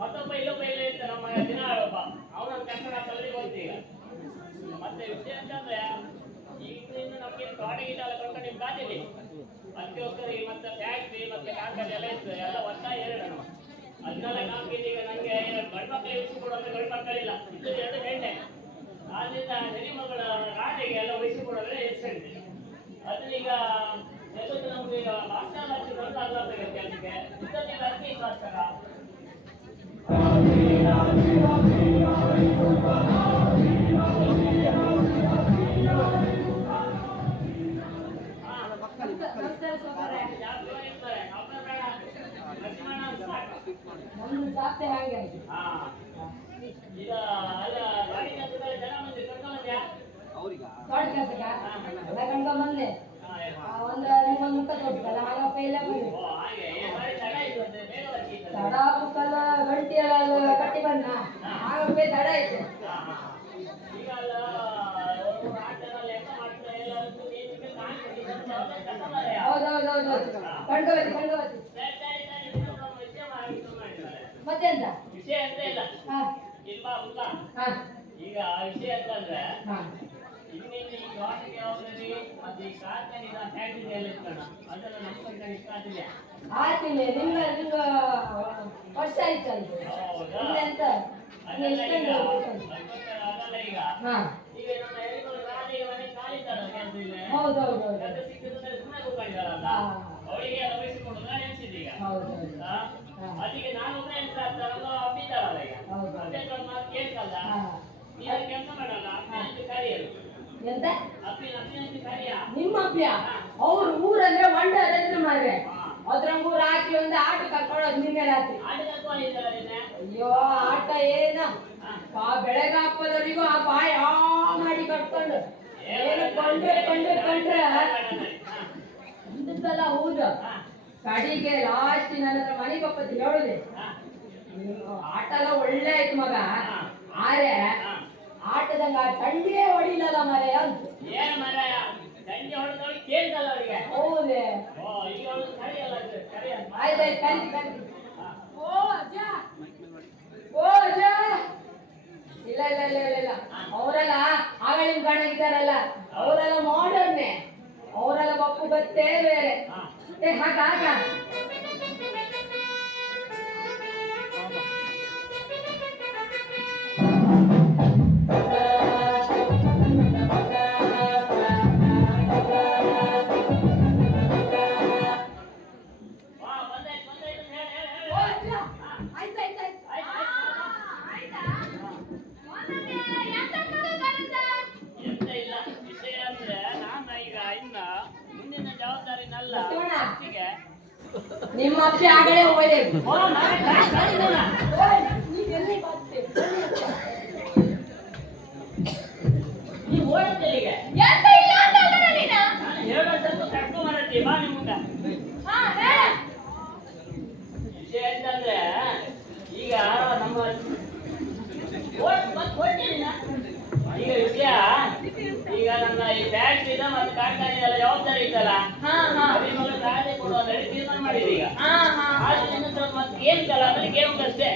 ಮತ್ತೊಬ್ಬ ಇಲ್ಲೊಬ್ಬ ಇಲ್ಲ ಇರ್ತ ನಮ್ಮ ದಿನ ಒಬ್ಬ ಅವನ ಕನ್ನಡ ಕಲ್ಲಿ ಹೋಗ್ತೀಗ ಮತ್ತೆ ವಿಷಯ ಅಂತಂದ್ರೆ ಈಗ ನಮ್ಗೆ ತೋಟ ಗೀಟ ಎಲ್ಲ ಕೊಡ್ಕೊಂಡು ನಿಮ್ ಕಾದಿಲ್ಲಿ ಅದಕ್ಕೋಸ್ಕರ ಮತ್ತೆ ಫ್ಯಾಕ್ಟ್ರಿ ಮತ್ತೆ ಕಾರ್ಖಾನೆ ಎಲ್ಲ ಇತ್ತು ಎಲ್ಲ ವರ್ಷ ಎರಡು ಅದನ್ನೆಲ್ಲ ನಮ್ಗೆ ಈಗ ನಂಗೆ ಗಂಡು ಮಕ್ಕಳು ವಹಿಸಿಕೊಡೋದ್ರೆ ಗಂಡು ಮಕ್ಕಳಿಲ್ಲ ಇದು ಎರಡು ಹೆಣ್ಣೆ ಆದ್ರಿಂದ ಹೆಣ್ಮಗಳ ರಾಟಿಗೆ ಎಲ್ಲ ವಹಿಸಿಕೊಡೋದ್ರೆ ಹೆಚ್ಚು ಅದನ್ನೀಗ ಜಗತ್ತು ನಮ್ಗೆ ಈಗ ಮಾಸ್ಟರ್ ಹಚ್ಚಿ ಬರೋದಾಗಲಾಗ್ತದೆ ಕೆಲಸಕ್ಕೆ ಇದನ್ನೆಲ್ಲ ಅರ್ಥ ಶಾಸ್ತ್ರ ಈಗ ಅಲ್ಲ ಗಾಡಿ ಕೆಲಸದಲ್ಲಿ ಜನ ಮಂದಿ ಕರ್ಕೊಂಡ್ಬಂದ್ಯಾ ಅವ್ರಿಗೆ ಗಾಡಿ ಕೆಲಸಕ್ಕೆ ಎಲ್ಲ ಕರ್ಕೊಂಡ್ಬಂದೆ ಒಂದು ನಿಮ್ಮೊಂದು ಮುಖ ತೋರಿಸ್ತಾರ ಹಾಗಪ್ಪ ಇಲ್ಲ ಬಂದು ತಡ ಮುಖಲ್ಲ ಗಂಟಿ ಎಲ್ಲ ಕಟ್ಟಿ ಬಂದ ಹಾಗಪ್ಪ ತಡ ಐತೆ ಹೌದೌದೌದು ಕಣ್ಕೋಬೇಕು ಕಣ್ಕೋಬೇಕು ಮತ್ತೆಂತ ವಿಷಯ ಅಂತ ಇಲ್ಲ ಈಗ ವಿಷಯ ಅಂತಂದ್ರೆ ಇನ್ನೇನು ಈ ತೋಟಕ್ಕೆ ಹೋಗ್ತದೆ ಮತ್ತೆ ಈ ಕಾರ್ಖಾನೆ ಫ್ಯಾಕ್ಟರಿ ಎಲ್ಲ ಇರ್ತಾನ ಅದೆಲ್ಲ ನಮ್ಮ ಕಂಪನಿ ಇಷ್ಟ ಆಗ್ತಿಲ್ಲ ನಿಮ್ಗ ವರ್ಷ ಆಯ್ತಲ್ಲ ಎಂತ ಅದೆಲ್ಲ ಈಗ ಈಗ ನಮ್ಮ ಹೆಣ್ಮಕ್ಳು ರಾತ್ರಿಗೆ ಮನೆ ಕಾಲಿದ್ದಾರಲ್ಲ ಕೆಲಸ ಇಲ್ಲ ಹೌದೌದು ಕೆಲಸ ಸಿಕ್ಕಿದ್ರೆ ಸುಮ್ಮನೆ ಕೂತ್ಕೊಂಡಿದ್ದಾರಲ್ಲ ಅವಳಿಗೆ ವಹಿಸಿಕೊಡೋದು ನೆನ್ಸಿದ್ದೀಗ ಅದಕ್ಕೆ ನಾನು ಒಬ್ಬನೇ ಎಂತ ಆಗ್ತಾರಲ್ಲ ಅಪ್ಪಿದ್ದಾರಲ್ಲ ಈಗ ಅಪ್ಪ ಮಾತು ಕೇಳ್ಕಲ್ಲ ನೀನು ಕೆಲಸ ಮಾಡಲ್ಲ ಅಪ್ಪ ಕರಿಯಲ್ಲ ಎಂತ ನಿಮ್ಮ ಅಪ್ಪ ಅವ್ರ ಊರಂದ್ರೆ ಒಂಡ ಅದನ್ನ ಮಾಡ್ರೆ ಅದ್ರ ಊರು ಹಾಕಿ ಒಂದು ಆಟ ಕರ್ಕೊಳ್ಳೋದು ನಿನ್ನೆ ರಾತ್ರಿ ಅಯ್ಯೋ ಆಟ ಏನ ಬೆಳಗ್ಗೆ ಹಾಕೋದವರಿಗೂ ಆ ಬಾಯಿ ಮಾಡಿ ಕಟ್ಕೊಂಡು ಏನು ಕಂಡ್ರೆ ಇಂಥದ್ದಲ್ಲ ಹೌದು ಕಡಿಗೆ ಲಾಸ್ಟ್ ನನ್ನ ಹತ್ರ ಮನೆಗೆ ಒಪ್ಪತ್ತಿ ಹೇಳುದೆ ಆಟ ಎಲ್ಲ ಒಳ್ಳೆ ಆಯ್ತು ಮಗ ಆರೆ ಆಟದಂಗ ಚಂಡಿಯೇ ಹೊಡಿಲಲ್ಲ ಮರೆಯ ಅಂತ ಹೌದೇ ಆಯ್ತಾಯ್ತು ಕರಿ ಕರಿ ಇಲ್ಲ ಇಲ್ಲ ಇಲ್ಲ ಇಲ್ಲ ಇಲ್ಲ ಅವರೆಲ್ಲ ಆಗ ನಿಮ್ ಕಾಣಿದ್ದಾರಲ್ಲ ಅವರೆಲ್ಲ ಮಾಡರ್ನೆ ಅವರೆಲ್ಲ ಬಪ್ಪು ಬತ್ತೇ ಬೇರೆ ಹಾಕ ಹಾಕ ನಿಮ್ಮ ಅಪ್ಪಿ ಆಗಲೇ ಹೋಗಲಿ ನೀವು ಓಡಲಿಗೆ ಎಂತ ಇಲ್ಲ ಅಂತ ಅಲ್ಲ ನೀನು ಹೇಳೋದನ್ನು ಕರ್ಕೊಂಡು ಬರತ್ತಿ ಬಾ ನಿಮ್ಮುಂದ ವಿಷಯ ಅಂತಂದ್ರೆ ಈಗ ನಮ್ಮ ಈಗ ವಿಷಯ ಈಗ ನನ್ನ ಈ ಫ್ಯಾಕ್ಟ್ರಿ ಮತ್ತೆ ಕಾರ್ಖಾನೆ ಎಲ್ಲ ಜವಾಬ್ದಾರಿ ಇತ್ತಲ್ಲ ಮಗಳು ಕಾಯ್ದೆ ಕೊಡುವ ಅಂತ ತೀರ್ಮಾನ ಮಾಡಿದೆ ಈಗ ಮತ್ತೆ ಏನ್ ಕಲ ಅಂದ್ರೆ ಗೇಮ್ ಅಷ್ಟೇ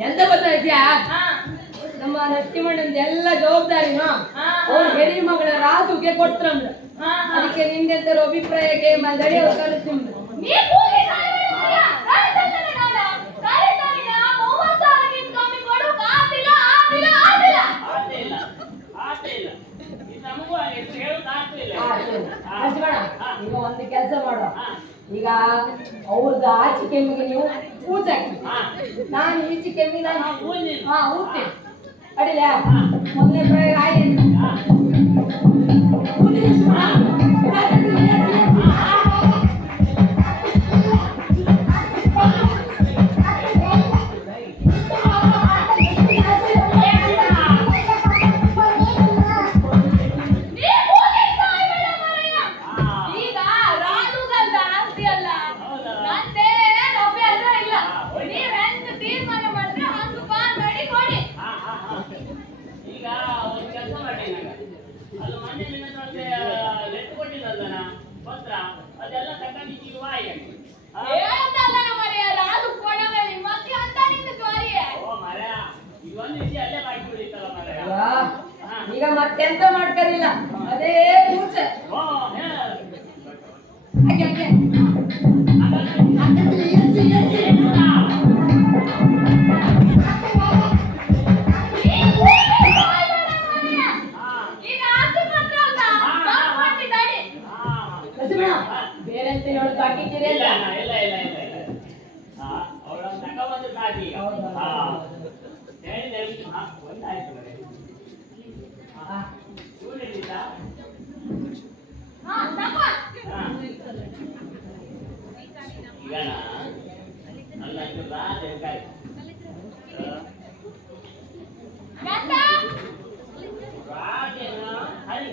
ಎಂತ ಗೊತ್ತಾಯ್ತಾ ನಮ್ಮ ನರಸಿಂಹಣ್ಣಂದ ಎಲ್ಲ ಜವಾಬ್ದಾರಿನೂ ಅವ್ರ ಹೆರಿ ಮಗಳ ರಾಸುಗೆ ಕೊಟ್ರಂದ್ರ ಅದಕ್ಕೆ ನಿಮ್ದೆಂತರ ಅಭಿಪ್ರಾಯಕ್ಕೆ ಮದಡಿ ಅವ್ರು ಕಳಿಸ್ತಿದ್ರು ಈಗ ಒಂದು ಕೆಲಸ ಮಾಡುವ ಈಗ ಅವ್ರದ್ದು ಆಚೆ ಕೆಮ್ಮಿಗೆ ನೀವು ಊಚಾಕಿ ನಾನು ಈಚೆ ಕೆಮ್ಮಿ ನಾನು ಊದ್ತೀನಿ ಅಡಿಲ್ಲ ಮೊದಲನೇ ಪ್ರಯೋಗ ಆಯ್ತು ಅದೆಲ್ಲ ತಗೊಂಡು ಈಗ ಮತ್ತೆಂತ ಮಾಡ್ಕರಿಲ್ಲ ಅದೇ ಕೂಚೆ ಬೇರೆ ಅಂತ ಹೇಳೋದು ಹಾಕಿದ್ದೀರಿ ಇಲ್ಲ ಇಲ್ಲ ಇಲ್ಲ ಇಲ್ಲ ಇಲ್ಲ ಅವಳ ತಗೊಂಡು ಸಾಕಿ ಹೇಳಿದೆ ಒಂದಾಯ್ತು ಮನೆ ಇವಳಿಲ್ಲ ಈಗಣ ಅಲ್ಲ ಇದು ರಾಜ ಕಾಯಿ ರಾಜನ ಹರಿ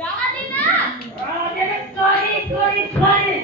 ರಾಜನ ಕಾಯಿ ಕಾಯಿ ಕಾಯಿ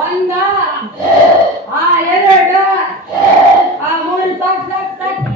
ಒಂದ ಎರಡು ಮೂರು ಸಾಕು ಸಾಕು ಸಾಕು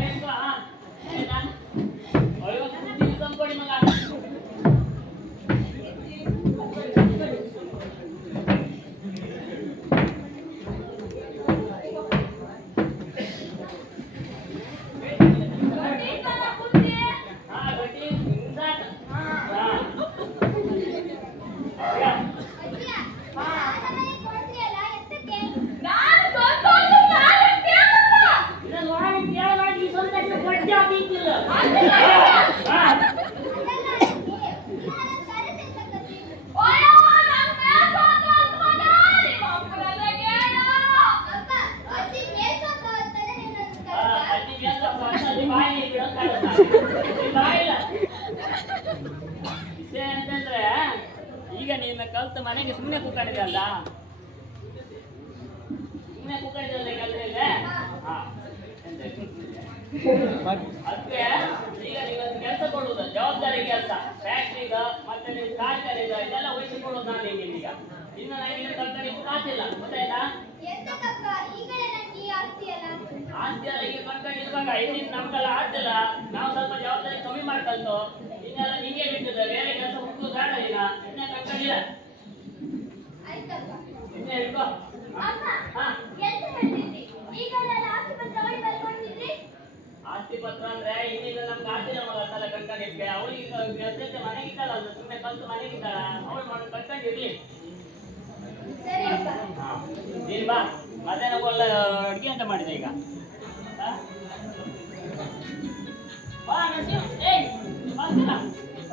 ಅಂತಂದ್ರೆ ಈಗ ನಿನ್ನ ಕಲ್ತು ಮನೆಗೆ ಸುಮ್ಮನೆ ಕೂತ್ಕೊಂಡಿದೆ ಅಲ್ಲ ಅದಕ್ಕೆ ಈಗ ನೀವೊಂದು ಕೆಲಸ ಕೊಡುವುದು ಜವಾಬ್ದಾರಿ ಕೆಲಸ ಫ್ಯಾಕ್ಟ್ರಿಗ ಮತ್ತೆ ನೀವು ಕಾರ್ಖಾನೆಗ ಇದೆಲ್ಲ ವಹಿಸಿಕೊಳ್ಳೋದು ನಾನು ನಿಮಗೀಗ ಇನ್ನು ನನಗೆ ಕಲ್ಪನೆ ಕಾತಿಲ್ಲ ಗೊತ್ತಾಯ್ತಾ ಆಸ್ತಿ ಎಲ್ಲ ಈಗ ಕಟ್ಕೊಂಡು ಇರುವಾಗ ಇನ್ನಿನ್ನು ನಮ್ಗೆಲ್ಲ ಆಗ್ತಿಲ್ಲ ನಾವು ಸ್ವಲ್ಪ ಜವಾಬ್ದಾರಿ ಕಮ್ಮಿ ಮಾಡ್ಕೊಂಡು ಇನ್ನೆಲ್ಲ ನಿಂಗೆ ಬಿಟ್ಟಿದೆ ಬೇರೆ ಕೆಲಸ ಹುಡುಕು ಬೇಡ ಈಗ ಇನ್ನೇ ಕಟ್ಕೊಂಡಿಲ್ಲ ಇನ್ನೇ ಹಿಡ್ಕೋ ಆಸ್ತಿ ಪತ್ರ ಅಂದ್ರೆ ಇನ್ನಿಂದ ನಮ್ಗೆ ಆಗ್ತಿಲ್ಲ ಮಗ ತಲೆ ಕಟ್ಕೊಂಡಿದ್ದೆ ಅವಳಿಗೆ ಕೆಲಸಕ್ಕೆ ಮನೆಗಿದ್ದಾಳ ಅದು ಸುಮ್ಮನೆ ಕಲ್ತು ಮನೆಗಿದ್ದಾಳ ಅವಳು ಮಾಡಿ ಕಟ್ಕೊಂಡಿರ್ಲಿ ನೀನ್ ಬಾ ಮಧ್ಯಾಹ್ನ ಒಳ್ಳೆ ಅಡುಗೆ ಅಂತ ಮಾಡಿದೆ ಈಗ ಬಾ ನಸೀಮ್ ಏಯ್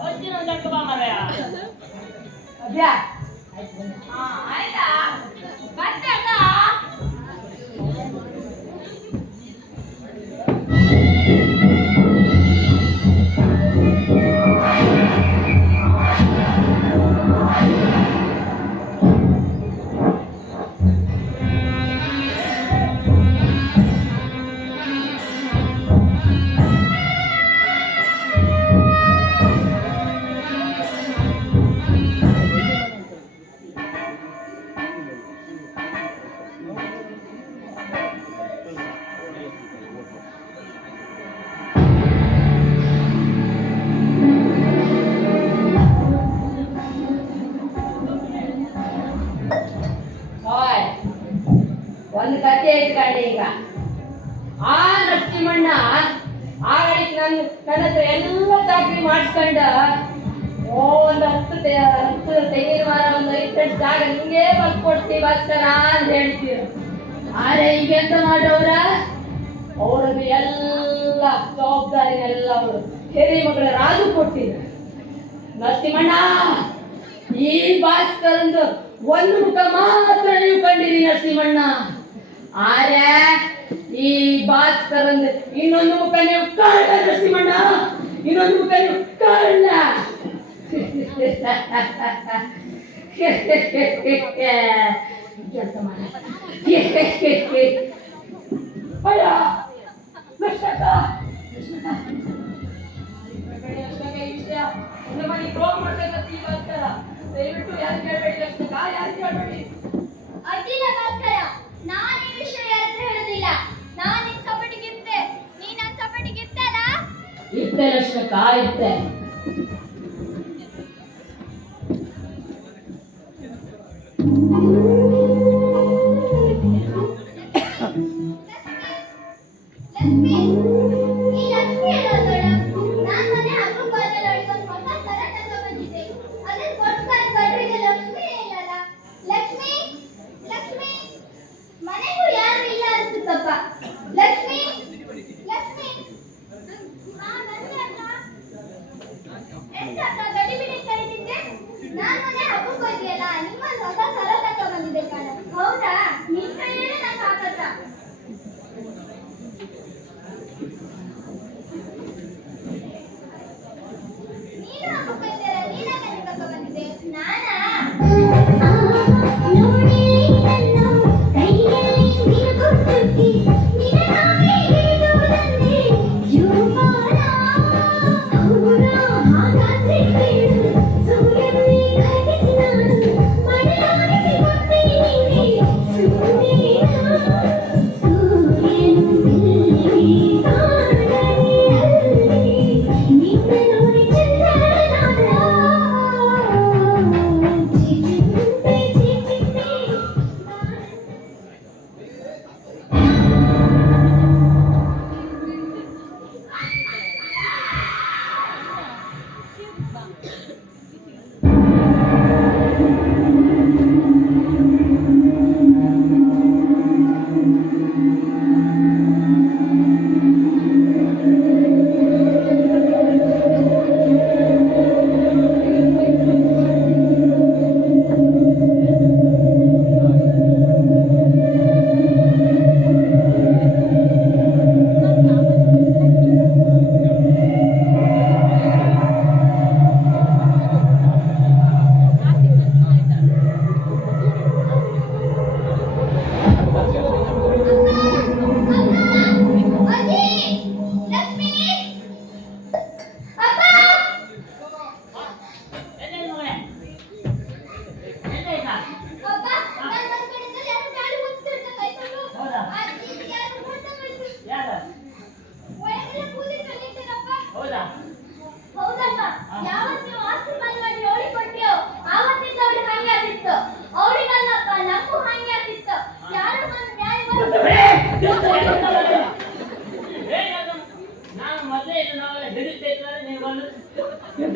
వచ్చిన ಜಟ್ಟ ಬಾ ಮರೆಯ ಅದ್ಯಾ ಆಯ್ತಾ ಮತ್ತೆ ಒಂದು ಕಥೆ ಇಟ್ಕೊಂಡೆ ಈಗ ಆ ನರಸಿಂಹಣ್ಣ ಆಗಳಿಗೆ ನನ್ನ ಹತ್ರ ಎಲ್ಲ ಚಾಕರಿ ಮಾಡಿಸ್ಕೊಂಡ ಒಂದು 10 ತೆಂಗಿನ ಮರ ಒಂದು 5 ಸೆಂಟ್ ಜಾಗ ನಿಂಗೆ ಬರ್ಕೊಡ್ತೀವಿ ಭಾಸ್ಕರ ಅಂತ ಹೇಳ್ತೀವಿ ಆದ್ರೆ ಈಗ ಎಂತ ಮಾಡೋರ ಅವ್ರಿಗೆ ಎಲ್ಲ ಜವಾಬ್ದಾರಿನೆಲ್ಲ ಅವರು ಹಿರಿ ಮಗಳ ರಾಜು ಕೊಟ್ಟಿದ್ರು ನರಸಿಂಹಣ್ಣ ಈ ಭಾಸ್ಕರಂದು ಒಂದು ಮುಖ ಮಾತ್ರ ನೀವು ಕಂಡಿರಿ ನರಸಿಂಹಣ್ಣ ಆರೆ ಈ ಭಾಸ್ಕರಂದು ಇನ್ನೊಂದು ಮುಖ ನೀವು ಕಾಣ ನರಸಿಂಹಣ್ಣ ಇನ್ನೊಂದು ಮುಖ ನೀವು ಕಾಣ ಅಯ್ಯ ಲಕ್ಷಕ ಮನೆ ಪ್ರೋಗ್ ಮಾಡ್ಬೇಕಂತ ಈ ಭಾಸ್ಕರ ದಯವಿಟ್ಟು ಯಾರು ಕೇಳಬೇಡಿ ಲಕ್ಷಕ ಯಾರು ಕೇಳಬೇಡಿ ಅಡ್ಡಿಲ್ಲ ಭಾಸ್ಕರ ನಾನು ಈ ವಿಷಯ ಯಾರು ಹೇಳೋದಿಲ್ಲ ನಾನು ನಿನ್ ಸಪೋರ್ಟಿಗೆ ಇರ್ತೆ ನೀ ನನ್ನ ಸಪೋರ್ಟಿಗೆ ಇರ್ತಾರ ಇರ್ತೆ ಲಕ್ಷಕ ಇರ್ತೆ ಲಕ್ಷ್ಮಿ ಈ ಲಕ್ಷ್ಮಿ ಹೇಳೋದಳ ನಾನು ಮನೆ ಹಬ್ಬ ಬಾದಲ್ ಅಡಿಕೊಂಡು ಹೊಸ ಸರ ತಂದು ಬಂದಿದ್ದೆ ಅದನ್ನ ಕೊಡ್ತಾರೆ ಬಡ್ರಿಗೆ ಲಕ್ಷ್ಮಿ ಹೇಳಲ್ಲ ಲಕ್ಷ್ಮಿ ಲಕ್ಷ್ಮಿ ಮನೆಗೂ ಯಾರು ಇಲ್ಲ ಅನ್ಸುತ್ತಪ್ಪ ಲಕ್ಷ್ಮಿ ಲಕ್ಷ್ಮಿ ಬಂದೆ ಅಕ್ಕ ಎಂತ ಅಕ್ಕ ಗಡಿ ಬಿಡಿ ಕರೀತಿದ್ದೆ ನಾನು ಮನೆ ಹಬ್ಬಕ್ಕೆ ಹೋದ್ಯಲ್ಲ ನಿಮ್ಮಲ್ಲಿ ಹೊಸ ಸರ ತಂದು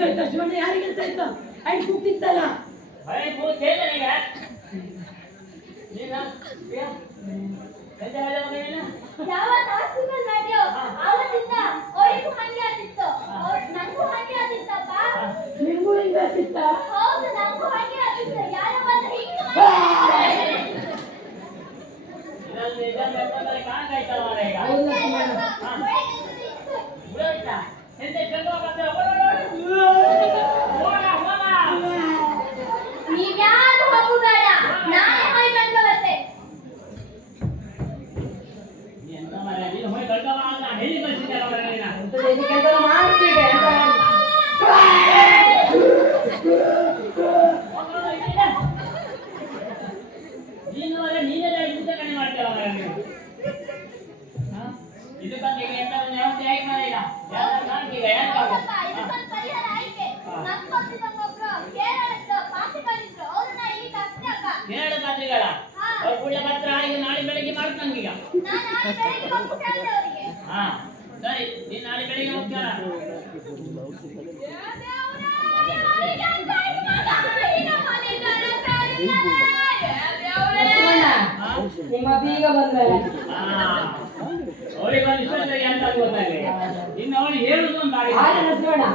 ಗೊತ್ತಾಯ್ತಾ ಶಿವಣ್ಣ ಯಾರಿಗೆ ಗೊತ್ತಾಯ್ತಾ ಐದು ಕೂಗ್ತಿತ್ತಲ್ಲ ಅರೆ ಕೂತ್ ಹೇಳ ಈಗ ನೀನ ಎಂತ ಹೇಳಿದ ಮಗನೇನ ಯಾವತ್ತು ಹಾಸ್ಪಿಟಲ್ ಮಾಡ್ಯೋ ಅವತ್ತಿಂದ ಅವರಿಗೂ ಹಂಗೆ ಆತಿತ್ತು ನಂಗೂ ಹಂಗೆ ಆತಿತ್ತಪ್ಪ ನಿಮಗೂ ಹಿಂಗ ಆಗ್ತಿತ್ತ ಹೌದು ನಂಗೂ ಹಂಗೆ ಆತಿತ್ತು ಯಾರೋ ಬಂದು ಹಿಂಗೆ ಇದನ್ನ ಎಂತಂದ್ರೆ ಕಾಣಾಯ್ತಲ್ಲ ಮಾರ ಈಗ ಹೌದು ಲಕ್ಷ್ಮಣ ಉಳಿತಾ ಎಂತ ಚಂದ್ರವಾಗತ್ತೆ ನೀವ್ಯಾರು ಹೋಗಬೇಡ ನಾನೇ ಹೋಗಿ ಬಂದು ಬರ್ತೇನೆ ಎಂತ ಮಾರ ನೀನು ಹೋಗಿ ಕಳ್ಕವ ಅಂತ ಹೇಳಿ ಕಳಿಸಿದ್ದಲ್ಲ ಮಾರ ನೀನ ಕೆಲಸ ಮಾಡ್ತೀವಿ ಅಂತ ನೀನು ನೀನೇ ಪೂಜೆ ಕಣೆ ಮಾಡ್ತೀರ ಮಾರ ನೀವು ಇದಕ್ಕೊಂದು ಈಗ ಎಂತ ವ್ಯವಸ್ಥೆ ಆಯ್ತು ಮಾರ ಈಗ ಯಾರು ಕಾಣ್ತೀಗ ಯಾರು ಹೌದಪ್ಪ ಇದಕ್ಕೊಂದು ಪರಿಹಾರ ಆಯ್ಕೆ ನಮ್ ಕೊಟ್ಟಿದ್ದೊಬ್ಬರು ಕೇರಳದ ಪಾಠಗಳಿದ್ರು ಅವ್ರನ್ನ ಈಗ ಅಷ್ಟೇ ಅಕ್ಕ ಎರಡು ಪಾತ್ರಿಗಳ ಅವ್ರ ಕೂಡಲೇ ಪತ್ರ ಈಗ ನಾಳೆ ಬೆಳಿಗ್ಗೆ ಮಾಡ್ತಂಗೀಗ ನಾನು ನಾಳೆ ಬೆಳಿಗ್ಗೆ ಹೋಗ್ಬಿಟ್ಟು ಹೇಳ್ದೆ ಅವರಿಗೆ ಹಾ ಸರಿ ನೀನು ನಾಳೆ ಬೆಳಿಗ್ಗೆ ಹೋಗ್ತಾರ ನಿಮ್ಮ ಬೀಗ ಬಂದ್ರಲ್ಲ ಅವಳಿಗೆ ಒಂದು ಇಷ್ಟೊತ್ತಿಗೆ ಅಂತ ಗೊತ್ತಾಗಲಿ ಇನ್ನು ಅವಳಿಗೆ ಹೇಳುದು ಒಂದು ಹಾಗೆ ನರಸಿಂಹಣ್ಣ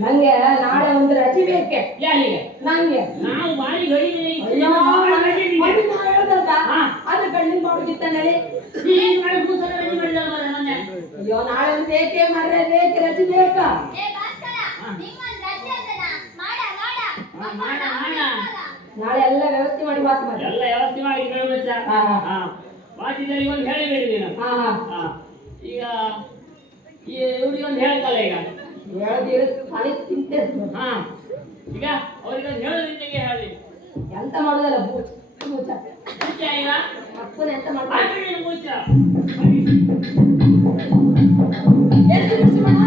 ನಂಗೆ ನಾಳೆ ಒಂದು ರಜೆ ಬೇಕೆ ಯಾರಿಗೆ ನಂಗೆ ನಾವು ಬಾರಿ ಗಡಿ ಅಯ್ಯೋ, ಮಡಿ ನಾ ಹೇಳ್ದಲ್ಲ ಅದು ಕಣ್ಣಿನ ಮಾಡೋಗಿತ್ತಾನಲ್ಲಿ ಅಯ್ಯೋ ನಾಳೆ ಒಂದು ಬೇಕೆ ಮರ್ರೆ ಬೇಕೆ ರಜೆ ಬೇಕಾ ಏ ಭಾಸ್ಕರ ನಿಮ್ಮನ್ನ ರಜೆ ಅದನ ಮಾಡ ಮಾಡ ನಾಳೆ ಎಲ್ಲ ವ್ಯವಸ್ಥೆ ಮಾಡಿ ಮಾತು ಮಾಡಿ ಎಲ್ಲ ವ್ಯವಸ್ಥೆ ಮಾಡಿ ಕೇಳುವಂತ ಮಾತಿದಲ್ಲಿ ಒಂದು ಹೇಳಿಬೇಡಿ ನೀನು ಹಾ ಹಾ ಹಾ ಈಗ ಈ ಇವ್ರಿಗೆ ಒಂದು ಹೇಳ್ತಲ್ಲ ಈಗ ಹೇಳದಿರ ತಲೆ ತಿಂತೆ ಹಾ ಈಗ ಅವ್ರಿಗೆ ಒಂದು ಹೇಳೋದಿದ್ದಕ್ಕೆ ಹೇಳಿ ಎಂತ ಮಾಡೋದಲ್ಲ ಬೂಚ್ ಬೂಚ ಮುಚ್ಚ ಈಗ ಅಪ್ಪನ ಎಂತ ಮಾಡ್ತಾರೆ ನೀನು ಮುಚ್ಚ ಎಷ್ಟು ನರಸಿಂಹಣ್ಣ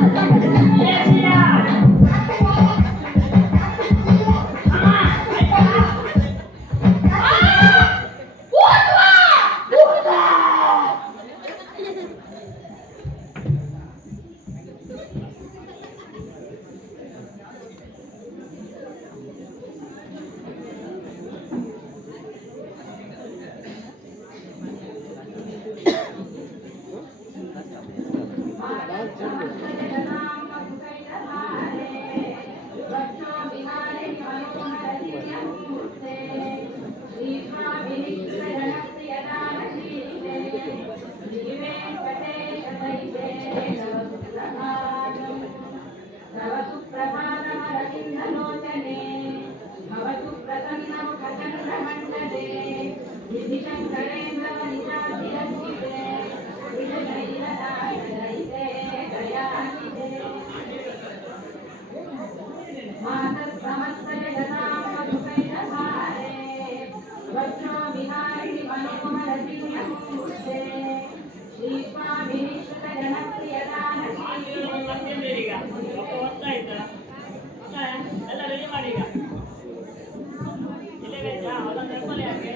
ಎಲ್ಲ ರೆಡಿ ಮಾಡಿ ಈಗ ಇಲ್ಲೇ ಬೇಕಾ ಅದೊಂದು ನೆನಪಲ್ಲಿ ಯಾಕೆ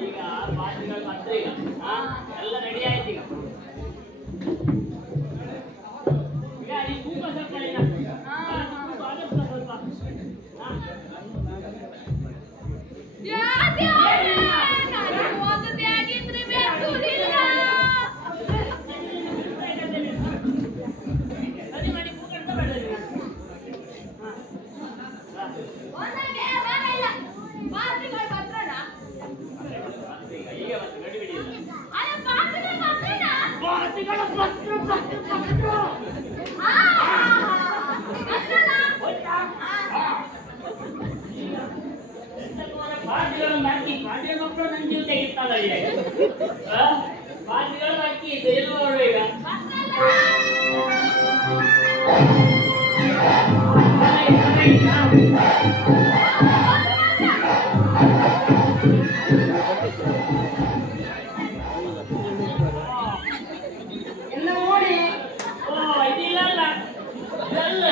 ಈಗ ಪಾತ್ರೆಗಳು ಮತ್ತೆ ಈಗ ಎಲ್ಲ ರೆಡಿ ಆಯ್ತು ಈಗ ಈಗ ನೀನು ಕೂಗ ಸ್ವಲ್ಪ ಆದಷ್ಟು ಸ್ವಲ್ಪ ಪಾರ್ಟಿಗಳ ಮಕ್ಕಳು ನನ್ನ ಜೀವ ತೆಗಿತಾಳ ಈಗ ಪಾರ್ಟಿಗಳು ಬಾಕಿ ಇದೆ ಎಲ್ಲಿ ನೋಡು ಈಗ ಎಲ್ಲ ನೋಡಿ ಓ ಇದಿಲ್ಲ ಇದಲ್ಲ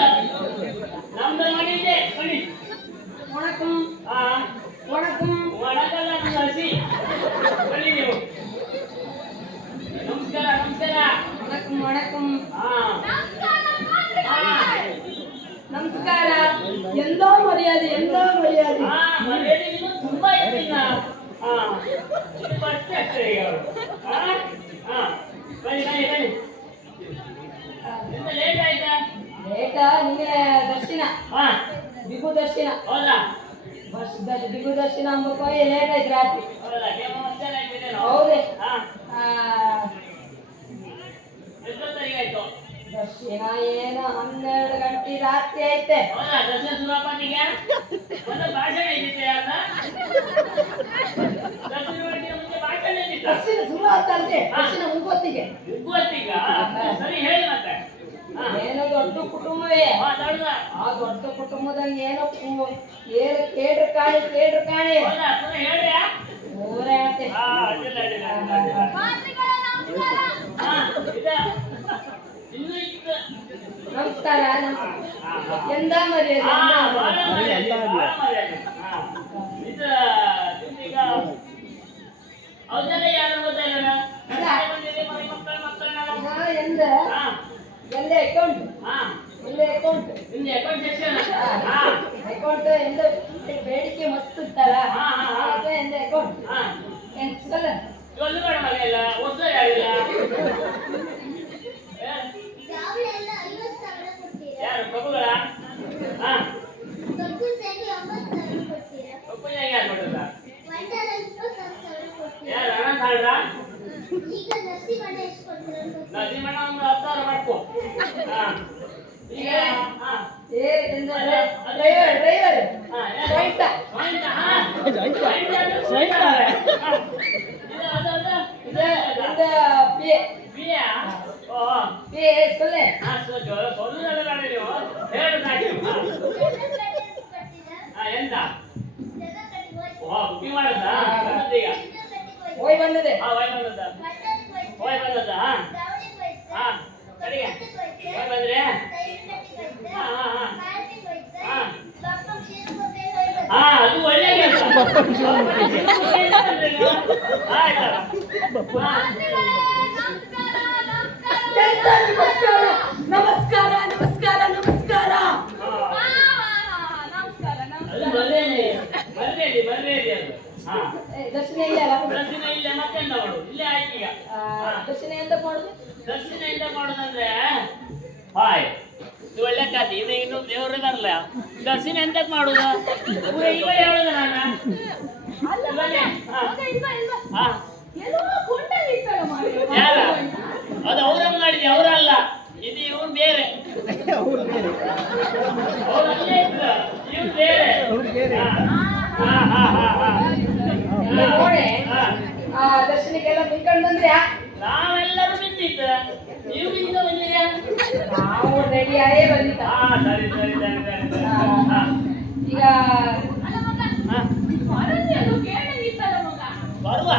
ಆಗ್ತದೆ ಈಗ ಅವರು. ಬನ್ನಿ ಬನ್ನಿ ಬನ್ನಿ. ಎಂತ ಲೇಟ್ ಆಯ್ತಾ? ಲೇಟಾ? ನಿಮಗೆ ದರ್ಶನ ಬಿಗು ದರ್ಶನ. ಹೌದಾ? ಬಿಗು ದರ್ಶನ ಅಂಬ ಲೇಟ್ ಆಯ್ತು ರಾತ್ರಿ. ಹೌದಾ? ಚೆನ್ನಾಗಿದ್ದೇನೆ. ಹೌದೇ? ಎಷ್ಟೊತ್ತಾಯ್ತು? ದರ್ಶನ ಏನು 12 ಗಂಟೆ ರಾತ್ರಿ ಐತೆ. ಹೌದಾ? ದರ್ಶನ ಸುರಪ್ಪನಿಗೆ ಒಂದು ಭಾಷಣ ಇದ್ದಿತ್ತೆ ಅಲ್ಲ? ದರ್ಶನ ಮಾಡಿದ ಮುಂಚೆ ಭಾಷಣ ಇದ್ದಿತ್ತ? ದರ್ಶನ ಶುರು ಆಗ್ತಂತೆ. ದರ್ಶನ ಮುಗ್ಗೊತ್ತಿಗೆ. ಮುಗ್ಗುವತ್ತೀಗ? ಸರಿ ಹೇಳಿ ಮತ್ತೆ. ಏನೋ ದೊಡ್ಡ ಕುಟುಂಬವೇ. ಆ ದೊಡ್ಡ ಕುಟುಂಬದಾಗ ಏನೋ ಏನು ಕೇಳ್ರು ಕಾಣಿ. ಹೌದಾ? ಪುನಃ ಹೇಳಿಯಾ? ಊರೇ ಆಯ್ತೆ. ಅಡ್ಡಿಲ್ಲ ಅಡ್ಡಿಲ್ಲ. ಮಾತೃಗಳ ನಮಸ್ಕಾರ. ಇನ್ನೂ ಇತ್ತು. ನಮಸ್ಕಾರ. ಎಂದ ಮರ್ಯಾದೆ? ಬಹಳ ಮರ್ಯಾದೆ. ಇದು ಈಗ ಅವನ್ನೆಲ್ಲ ಯಾರು ಗೊತ್ತಿಲ್ಲ. ಎಂದ ಎಂದ ಅಕೌಂಟ್. ಎಂದ ಅಕೌಂಟ್. ನಿಮ್ದು ಅಕೌಂಟ್ ಸೆಕ್ಷನ್. ಅಕೌಂಟ್ ಎಂದ ಬೇಡಿಕೆ ಮಸ್ತ್ ಇತ್ತಲ್ಲ, ಹಾಗೆ ಎಂದ ಅಕೌಂಟ್. ಸಲ ಒಂದು ಬೇಡ ಮಗ ಇಲ್ಲ ಹೊಸ ಯಾರಿಲ್ಲ. ಯಾವಳೆಲ್ಲ 50,000 ಕೊಡ್ತೀರಾ? ಯಾರು ಪ್ರಭುಗಳ? ದೊಡ್ಡ ಸೇರಿ 50,000 ಕೊಡ್ತೀರಾ? ಒಪ್ಪಂದಾಗಿ ಯಾರು ಕೊಟ್ಟಿಲ್ಲ? ವಂಡರ್ 20,000 ಕೊಡ್ತೀರಾ? ಯಾರು ಅನಂತ ಹೇಳ್ರ? ಈಗ ನರಸಿಂಹಣ್ಣ ಎಷ್ಟು ಕೊಡ್ತೀರಾ ಅಂತ ಗೊತ್ತಿಲ್ಲ. ನರಸಿಂಹಣ್ಣ ಒಂದು 10,000 ಮಾಡ್ಕೊ. ಈಗ ಏ ಎಂದ ಡ್ರೈವರ್ ಸ್ವಂತ. ಎಂದ ಪಿ ಪಿ ಸೊಲ್ಲೆ. ಎಂತ ಜಗತ್ತಲ್ಲಿ ಹೋಯ್ ಬಂದಿದೆ. ಹೋಯ್ ಬಂದದ. ಕಡೆಗೆ ಹೋಯ್ ಬಂದ್ರೆ ಅದು ಒಳ್ಳೆ ಕೆಲಸ. ನಮಸ್ಕಾರ ನಮಸ್ಕಾರ ನಮಸ್ಕಾರ. ಅದು ಮರ್ಯಾದೆ ಅದು. ದರ್ಶನ ಇಲ್ಲ ಅಲ್ಲ? ದರ್ಶನ ಇಲ್ಲ ಮತ್ತೆಂತ ಮಾಡುದು? ಇಲ್ಲೇ ಆಯ್ತು ಈಗ. ದರ್ಶನ ಎಂತ ಮಾಡುದು? ದರ್ಶನ ಎಂತ ಮಾಡುದಂದ್ರೆ ಹಾಯ್ ಇದು ಒಳ್ಳೆ ಕಥೆ. ಇದು ಇನ್ನು ದೇವ್ರೇ ಬರಲ್ಲ. ದರ್ಶನ ಎಂತಕ್ ಮಾಡುದು? ಇವ ಹೇಳುದು ನಾನು. ಯಾರ? ಅದು ಅವ್ರನ್ನ ಮಾಡಿದ್ದೆ, ಅವರಲ್ಲ. ಇದು ಇವ್ರು ಬೇರೆ. ಅವ್ರಲ್ಲೇ ಇದ್ರು, ಇವ್ರು ಬೇರೆ. ನೋಡಿ ದರ್ಶನಕ್ಕೆಲ್ಲ ನಿಂತ್ಕೊಂಡು ಬಂದ್ರೆ ನಾವೆಲ್ಲರೂ ಬಿದ್ದಿತ್ತು. ನೀವು ಬಿಂದ ಬಂದಿದ್ಯಾ? ನಾವು ರೆಡಿ ಆಗೇ ಬಂದಿದ್ದ. ಸರಿ ಸರಿ ಸರಿ ಸರಿ ಸರಿ. ಈಗ ಬರುವ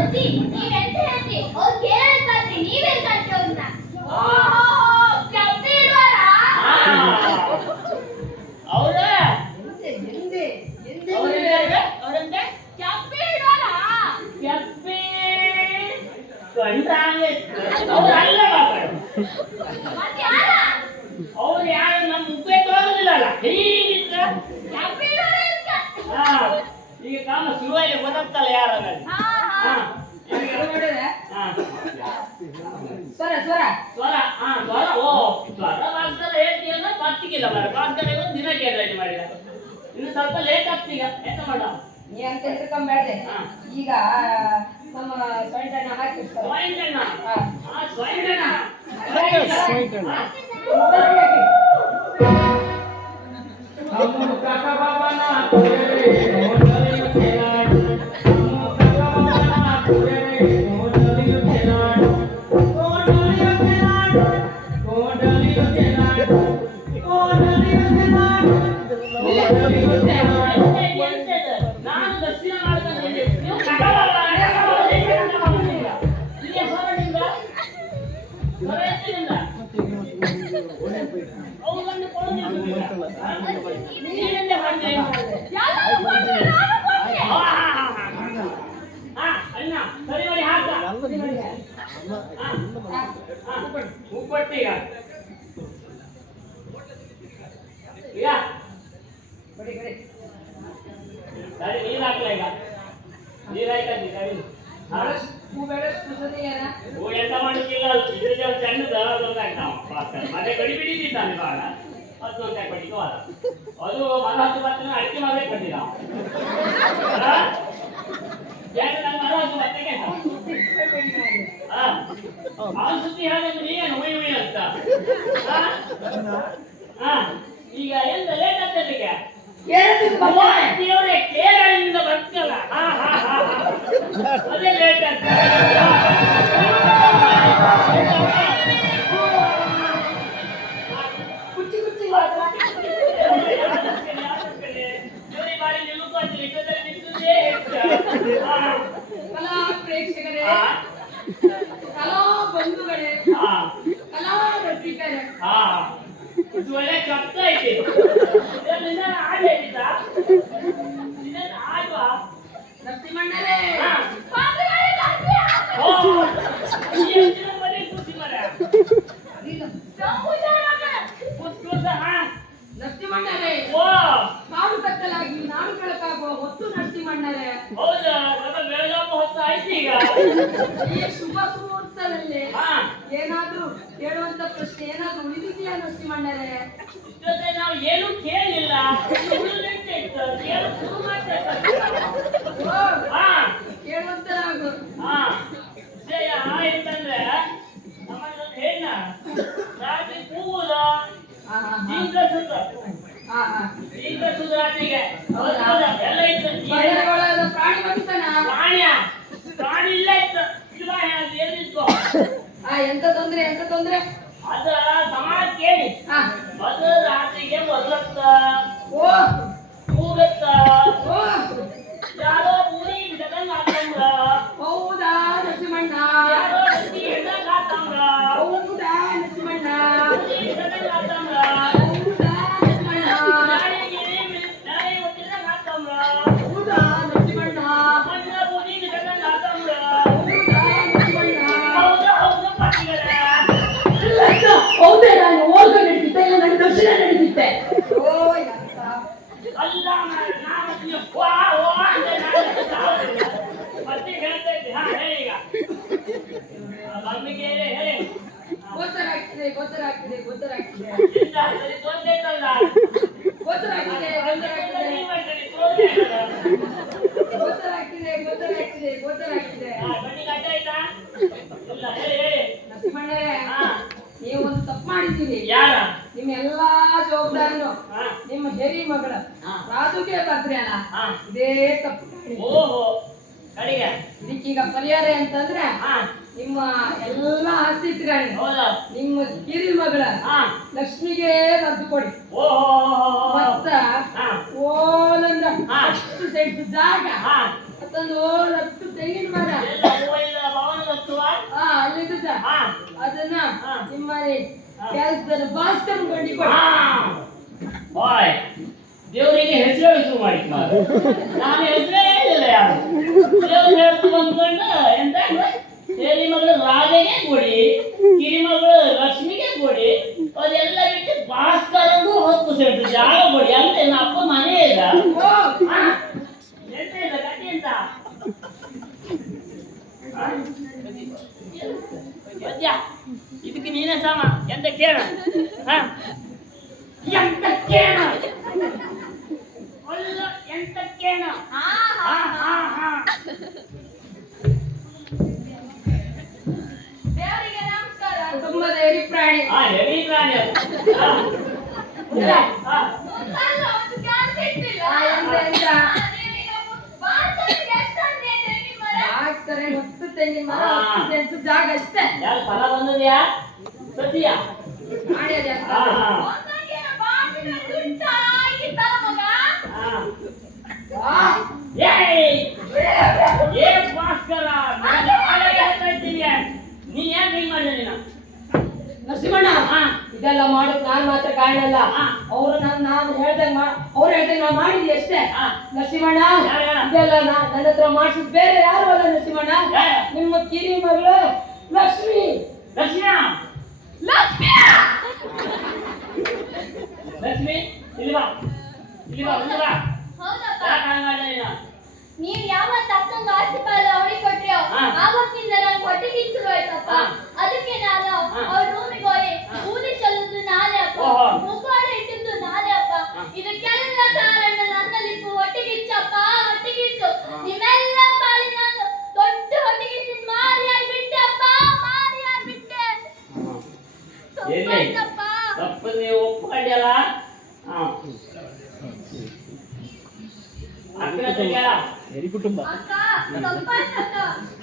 ಅಜ್ಜಿ ನೀವೆಂತ ಹೇಳ್ತಿ? ಅವ್ರು ಕೇಳಲ್ಕಾದ್ರಿ ನೀವೆಂತ ಅವ್ರನ್ನ ಅವ್ರ ಎಂದೆ ಅವ್ರಂತೆ ಕೆಪ್ಪಿ ಕಂಡ್ರಾಗೆ ಅವ್ರು ಅಲ್ಲ ಬಾಬಾ. ಅವ್ರು ಯಾರು ನಮ್ಮ ಮುಖೇ ತೋರುದಿಲ್ಲಲ್ಲ, ಹೀಗಿತ್ತ. ಈಗ ಕಾಮ ಶುರುವಾಗಿ ಗೊತ್ತಾಗ್ತಲ್ಲ ಯಾರು. ಸ್ವರ ಸ್ವರ ಸ್ವರ ಸ್ವರ. ಓ ಸ್ವರ ಭಾಸ್ಕರ ಹೇಳ್ತೀಯಲ್ಲ, ಬರ್ತಿಗಿಲ್ಲ ಮರ ಭಾಸ್ಕರ ಒಂದು ದಿನ ಕೇಳಿ ಮಾಡಿದ. ಇನ್ನು ಸ್ವಲ್ಪ ಲೇಟ್ ಆಗ್ತೀಗ, ಎಂತ ಮಾಡ? ನೀ ಅಂತ ತಿಳ್ಕೊಂಬೇಡ್ದೆ. ಈಗ ನಮ್ಮ ಸ್ವಯಂಟಣ್ಣ ಹಾಕಿರ್ತಾರೆ. ಸ್ವಯಂಟಣ್ಣ ನಾನು ದರ್ಶನ ಮಾಡ್ಕೊಂಡ್ರೆ ನೀವು ಅಣ್ಣ ಸರಿ ಮಾಡಿ ಹಾಕ ಉಪ್ಪಟ್ಟಿ ಈಗ ಈಗ ಸರಿ ನೀರು ಹಾಕ್ಲ ಈಗ ನೀರು ಹಾಕಿ ಸರಿ ಹೂ ಬೆಳೆಷ್ಟು ಸರಿಯಾರ ಹೂ ಎಂತ ಮಾಡುತ್ತಿಲ್ಲ ಇದ್ರೆ ಚೆನ್ನದ ಅದೊಂದಾಯ್ತು ನಾವು ಭಾಸ್ಕರ್ ಮತ್ತೆ ಗಡಿ ಬಿಡಿದ್ದಾನೆ ಬಾಳ ಅದೊಂದು ಕಟ್ಟಿಗೆ ವಾರ ಅದು ಮರ ಹತ್ತು ಬರ್ತನೆ ಅಡಿಕೆ ಮರೇ ಕಟ್ಟಿದ ಯಾಕೆ ನನ್ನ ಮರ ಹತ್ತು ಬರ್ತಕ್ಕೆ ಅವನ ಸುದ್ದಿ ಹೇಳಿದ್ರೆ ನೀನು ಉಯ್ ಉಯ್ ಅಂತ ಈಗ ಎಂತ ಲೇಟ್ ಆಗ್ತದಕ್ಕೆ ಕೇರಳದಿಂದ ಬರ್ತಲ್ಲ ಅದೇ ಲೇಟ್ ಆಗ್ತದೆ ಕುಚ್ಚಿ ಕುಚ್ಚಿ ಬಾರಿ ನಿಲ್ಲುತ್ತೀರಿ ನಿಂತದೇ ಕಲಾ ಪ್ರೇಕ್ಷಕರೇ ಕಲಾ ಬಂಧುಗಳೇ ಕಲಾ ರಸಿಕರೇ ಇದು ಒಳ್ಳೆ ಕಷ್ಟ ಐತಿ ಇದರಿಂದ ಹಾಡು ಹೇಳಿದ್ದ ಇದನ್ನ ಆಡುವ ನರಸಿಂಹಣ್ಣರೇ ನರಸಿಂಹಣ್ಣರೇ ಕಾಡು ಕತ್ತಲಾಗಿ ನಾಡು ಬೆಳಕಾಗುವ ಹೊತ್ತು ನರಸಿಂಹಣ್ಣರೇ ಹೌದಾ ಬೆಳಗಾಮ ಹೊತ್ತು ಆಯ್ತು ಈಗ ಈ ಶುಭ ಮುಹೂರ್ತದಲ್ಲಿ ಏನಾದ್ರೂ ಕೇಳುವಂತ ಪ್ರಶ್ನೆ ಏನಾದ್ರೂ ಉಳಿದಿದೆಯಾ ನರಸಿಂಹಣ್ಣರೇ ಇಷ್ಟೊತ್ತೆ ನಾವು ಏನು ಕೇಳಿಲ್ಲ ಕೇಳುವಂತರಾಗು ವಿಷಯ ಆಯ್ತಂದ್ರೆ ನಮ್ಮಲ್ಲಿ ಹೆಣ್ಣ ರಾತ್ರಿ ಕೂಗುದ ಜೀಂಕ ಸುತ್ತ ರಾತ್ರಿಗೆ ಎಲ್ಲ ಇತ್ತು ಪ್ರಾಣಿ ಬಂತನ ಪ್ರಾಣಿ ಇಲ್ಲ ಇತ್ತು ಇಲ್ಲ ಏನಿತ್ತು ಎಂತ ತೊಂದ್ರೆ ಅದ ಸಮಾಜ ಕೇಳಿ ಅದು ರಾತ್ರಿಗೆ ಬರ್ಲತ್ತ ಕೂಗತ್ತ ಯಾರೋ ಊರಿ ಬಿಡದಂಗ ಹಾಕಂದ್ರ ಹೌದಾ ನರಸಿಂಹಣ್ಣ ಯಾರೋ ಹಿಡ್ದಂಗ ಹಾಕಂದ್ರ ಹೌದಾ ನರಸಿಂಹಣ್ಣ ಊರಿ ಬಿಡದಂಗ ಹಾಕಂದ್ರ ಹೌದಾ ನರಸಿಂಹಣ್ಣ ನಾಳೆ ಒತ್ತಿದಂಗ ಹಾಕಂದ್ರ ಹೌದಾ ನರಸಿಂಹಣ್ಣ ಮಣ್ಣ ಊರಿ ಬಿಡದಂಗ ಹಾಕಂದ್ರ ಹೌದಾ ನರಸಿಂಹಣ್ಣ ಹೌದು ಪಾಟಿಗಳ ಹೌದೇ ನಾನು ಓಲ್ಗ ನಡೀತಿದ್ದೆ ಇಲ್ಲ ನನ್ನ ದರ್ಶನ ನಡೀತಿದ್ದೆ ಅಲ್ಲ ಮತ್ತೆ ಹೇಳ್ತಾ ಇದ್ದೆ ಹೇಳಿ ಈಗ ಬಂದಿಗೆ ಹೇಳಿ ಗೋಚರಾಗ್ತಿದೆ ತೋರ್ಸೈತಲ್ಲ ಗೋಚರಾಗ್ತಿದೆ ಬನ್ನಿ ಕಟ್ಟ ಆಯ್ತಾ ಇಲ್ಲ ಹೇಳಿ ನರಸಿಂಹಣ್ಣರೇ ನೀವು ಒಂದು ತಪ್ಪು ಮಾಡಿದ್ದೀರಿ ಯಾರ ನಿಮ್ಮ ಎಲ್ಲಾ ಜವಾಬ್ದಾರಿನು ನಿಮ್ಮ ಹೆರಿ ಮಗಳ ರಾಜುಗೆ ಭದ್ರ್ಯಾನ ಇದೇ ತಪ್ಪು ಮಾಡಿ. ಓಹೋ ಕಡೆಗೆ ಇದಕ್ಕೀಗ ಪರಿಹಾರ ಅಂತಂದ್ರೆ ನಿಮ್ಮ ಎಲ್ಲಾ ಆಸ್ತಿತ್ಗಳನ್ನ ಹೌದಾ ನಿಮ್ಮ ಕಿರಿ ಮಗಳ ಲಕ್ಷ್ಮಿಗೆ ರದ್ದು ಕೊಡಿ ಮತ್ತ ಓಲಂದ 10 ಸೆಂಟ್ಸ್ ಜಾಗ ಮತ್ತೊಂದು 10 ತೆಂಗಿನ ಮರ ಅಲ್ಲಿದ್ದ ಅದನ್ನ ನಿಮ್ಮ ಕೆಲಸದ ಭಾಸ್ಕರ್ ಗಂಡಿ ಕೊಡಿ ದೇವರಿಗೆ ಹೆಸರು ಮಾಡಿತ್ತು ನಾನು ಹೆಸರೇ ಇಲ್ಲ ಯಾರು ದೇವ್ರು ಹೇಳ್ತು ಬಂದ್ಕೊಂಡು ಎಂತ ಹಿರಿ ಮಗಳು ರಾಜೆಗೆ ಕೊಡಿ ಕಿರಿ ಮಗಳು ಲಕ್ಷ್ಮಿಗೆ ಕೊಡಿ ಅದೆಲ್ಲ ಬಿಟ್ಟು ಭಾಸ್ಕರಗೂ 10 ಸೆಂಟ್ ಜಾಗ ಕೊಡಿ ಅಂತ ನನ್ನ ಅಪ್ಪ ಮನೆ ಇಲ್ಲ ಎಂತ ಇಲ್ಲ ಗಟ್ಟಿ ಅಂತ ಇದಕ್ಕೆ ನೀನೇ ಸಮ ಎಂತ ಕೇಳ ಎಂತ ಕೇಳ ಅಲ್ಲ ಎಂತ ಕೇಳ ದೇವರಿಗೆ ನಮಸ್ಕಾರ ಕುಟುಂಬದ ಹಿರಿ ಪ್ರಾಣಿ ಹೆವಿ ಪ್ರಾಣಿ ಅದು. ಅಲ್ಲ ಒಂದು ಕೆಲಸ ಇಟ್ಟಿಲ್ಲ ಭಾಸ್ಕರ 10 ತೆಂಗಿನ ಮರ 10 ಸೆಂಟ್ಸ್ ಜಾಗ ಅಷ್ಟೇ ಯಾರು ಫಲ ಬಂದದ್ಯಾ ಸತ್ಯ ಮಾಡಿ ಅದ ಭಾಸ್ಕರ ಹೇಳ್ತಾ ಇದ್ದೀನಿ ನೀನ್ ಯಾಕೆ ಹಿಂಗ್ ಮಾಡಿದೆ ನೀನು ನರಸಿಂಹಣ್ಣ ಇದೆಲ್ಲ ಮಾಡೋಕ್ ನಾನ್ ಮಾತ್ರ ಕಾರಣ ಅಲ್ಲ ಅವ್ರು ನಾನು ಹೇಳ್ದಂಗ ಅವ್ರು ಹೇಳ್ದಂಗ ನಾ ಮಾಡಿದ್ವಿ ಅಷ್ಟೇ ನರಸಿಂಹಣ್ಣ ಇದೆಲ್ಲ ನನ್ನ ಹತ್ರ ಮಾಡಿಸಿದ್ ಬೇರೆ ಯಾರು ಅಲ್ಲ ನರಸಿಂಹಣ್ಣ ನಿಮ್ಮ ಕಿರಿ ಮಗಳು ಲಕ್ಷ್ಮಿ ಲಕ್ಷ್ಮಿ ಇಲ್ಲಿ ಬಾ ಹೌದಪ್ಪ ಯಾಕೆ ಹಂಗ್ ಮಾಡಿದೆ ನೀನು ನೀವ್ ಯಾವ ತಕ್ಕಂಗ ಆಸ್ತಿ ಪಾಲು ಅವ್ರಿಗೆ ಕೊಟ್ರಿ ತಪ್ಪಾಯ್ತಪ್ಪ. ತಪ್ಪು ನೀವು ಒಪ್ಕೊಂಡ್ಯಲ್ಲ. ಅಕ್ಕನ ತೆಗ್ಯಾಳ. ಅಕ್ಕ ತಪ್ಪಾಯ್ತಕ್ಕ.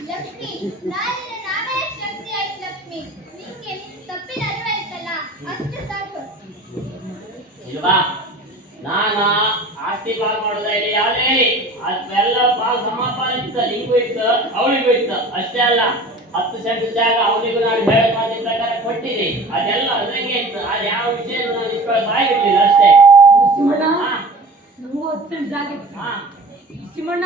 ಲಕ್ಷ್ಮಿ ನಾನಿನ್ನ ನಾವೇ ಲಕ್ಷ್ಮಿ ಆಯ್ತು. ಲಕ್ಷ್ಮಿ ನಿಂಗೆ ನಿನ್ ತಪ್ಪಿನ ಅರಿವಾಯ್ತಲ್ಲ, ಅಷ್ಟೇ ಸಾಕು. ಇಲ್ವಾ ನಾನು ಆಸ್ತಿ ಪಾಲ್ ಮಾಡೋದ ಇಲ್ಲಿ ಯಾವ್ದೇ ಅದೆಲ್ಲ ಪಾಲ್ ಸಮಪಾಲ ಇತ್ತು, ನಿಂಗೂ ಇತ್ತು ಅವಳಿಗೂ ಇತ್ತು. ಅಷ್ಟೇ ಅಲ್ಲ 10 ಸೆಂಟ್ ಜಾಗ ಅವನಿಗೂ ನಾನು ಹೇಳ ಮಾತಿನ ಪ್ರಕಾರ ಕೊಟ್ಟಿದ್ದೆ. ಅದೆಲ್ಲ ಅದ್ರಂಗೆ ಇತ್ತು. ಅದು ಯಾವ ವಿಷಯ ನಾನು ಇಟ್ಕೊಳ್ಳೋ ಬಾಯಿ ಬಿಟ್ಟಿಲ್ಲ ಅಷ್ಟೇ. ಶಿವಣ್ಣ ನಮಗೂ 10 ಸೆಂಟ್ ಜಾಗ ಇತ್ತು. ಶಿವಣ್ಣ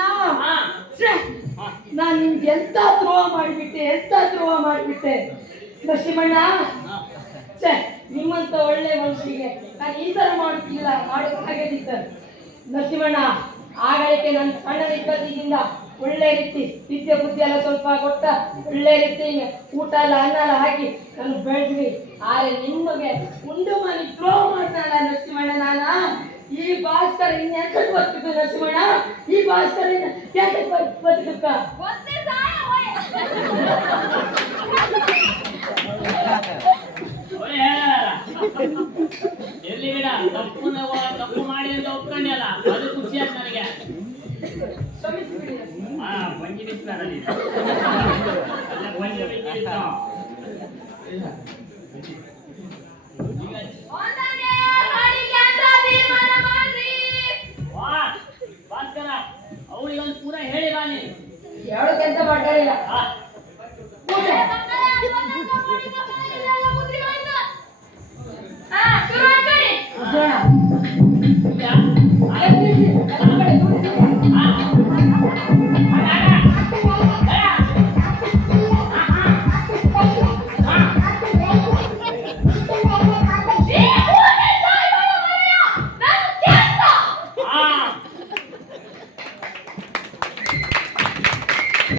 ನಾನು ನಿಮ್ಗೆ ಎಂತ ದ್ರೋಹ ಮಾಡಿಬಿಟ್ಟೆ ಶಿವಣ್ಣ. ನಿಮ್ಮಂತ ಒಳ್ಳೆ ಮನುಷ್ಯರಿಗೆ ನಾನು ಈ ತರ ಮಾಡೋಕ್ಕಾಗದಿತ್ತು ನರಸಿಂಹಣ್ಣ. ಆಗಳಿಕೆ ನನ್ನ ಸಣ್ಣದಿದ್ದರಿಂದ ಒಳ್ಳೆ ರೀತಿ ವಿದ್ಯೆ ಬುದ್ಧಿ ಎಲ್ಲ ಸ್ವಲ್ಪ ಕೊಟ್ಟ ಒಳ್ಳೆ ರೀತಿ ಊಟ ಎಲ್ಲ ಅನ್ನ ಎಲ್ಲ ಹಾಕಿ ನಾನು ಬೆಳೆದ್ವಿ. ಆದ್ರೆ ನಿಮಗೆ ಉಂಡು ಮನೆ ದ್ರೋಹ ಮಾಡ್ತಾನಲ್ಲ ನರಸಿಂಹಣ್ಣ. ನಾನು ಈ ಭಾಸ್ಕರ ಇನ್ನೆಂತಕ್ಕೆ ಬದುಕಿದ್ದು ನರಸಿಂಹಣ್ಣ? ಈ ಭಾಸ್ಕರ ಯಾಕೆ ಬದುಕಕ್ಕ? ಒಂದೇ ಸಾಯ ಹೋಯ್. ಎಲ್ಲಿ ಬಿಡ, ತಪ್ಪು ಮಾಡಿ ಅಂತ ಒಪ್ಕೊಂಡ್ಯಲ್ಲ, ಅದು ಖುಷಿ ಆಯ್ತು ನನಗೆ. ಬಂಜಿ ಬಿತ್ತಾರ ಬಂಜಿ ಬಿತ್ತು. ಭಾಸ್ಕರ ಅವಳಿಗೊಂದು ಪೂರ ಹೇಳಿ ಬಾ ನೀನು. ಹೇಳೋಕೆಂತ ಮಾತಾಡಿಲ್ಲ. ಊಟ